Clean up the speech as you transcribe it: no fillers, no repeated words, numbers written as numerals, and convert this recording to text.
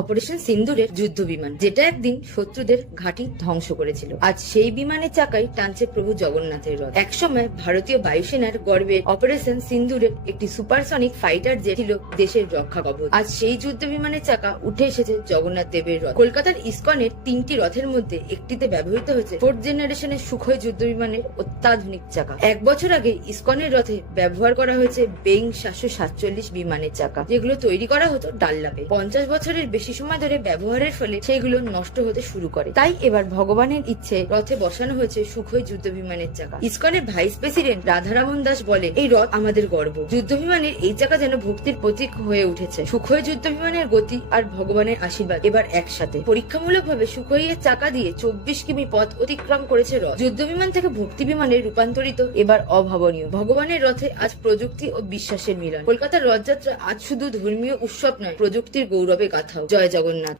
Operation সিন্দুরের যুদ্ধ বিমান, যেটা একদিন শত্রুদের ঘাঁটি ধ্বংস করেছিল, আজ সেই বিমানের চাকাই টানছে প্রভু জগন্নাথের রথ। একসময় ভারতীয় বায়ুসেনার গর্বে অপারেশন সিন্দুরের একটি সুপারসনিক ফাইটার জেট ছিল দেশের রক্ষা কবচ। আজ সেই যুদ্ধ বিমানের চাকা উঠে এসেছে জগন্নাথ দেবের রথ। কলকাতার ইসকনের ৩টি রথের মধ্যে একটিতে ব্যবহৃত হয়েছে 4th জেনারেশনের সুখোই যুদ্ধ বিমানের অত্যাধুনিক চাকা। 1 বছর আগে ইসকনের রথে ব্যবহার করা হয়েছে বেইং 747 বিমানের চাকা, যেগুলো তৈরি করা হতো ডানলাপে। 50 বছরের বেশি সময় ধরে ব্যবহারের ফলে সেগুলো নষ্ট হতে শুরু করে। তাই এবার ভগবানের ইচ্ছে রথে বসানো হয়েছে সুখোই যুদ্ধ বিমানের চাকা। ইসকনের ভাইস প্রেসিডেন্ট রাধারামন দাস বলে, এই রথ আমাদের গর্ব। যুদ্ধ বিমানের এই চাকা যেন ভক্তির প্রতীক হয়ে উঠেছে। সুখোই যুদ্ধ বিমানের গতি আর ভগবানের আশীর্বাদ এবার একসাথে। পরীক্ষামূলকভাবে সুখোই এর চাকা দিয়ে 24 কিমি পথ অতিক্রম করেছে রথ। যুদ্ধ বিমান থেকে ভক্তি বিমানে রূপান্তরিত এবার অভাবনীয়। ভগবানের রথে আজ প্রযুক্তি ও বিশ্বাসের মিলন। কলকাতার রথযাত্রা আজ শুধু ধর্মীয় উৎসব নয়, প্রযুক্তির গৌরবে গাথাও। জয় জগন্নাথ।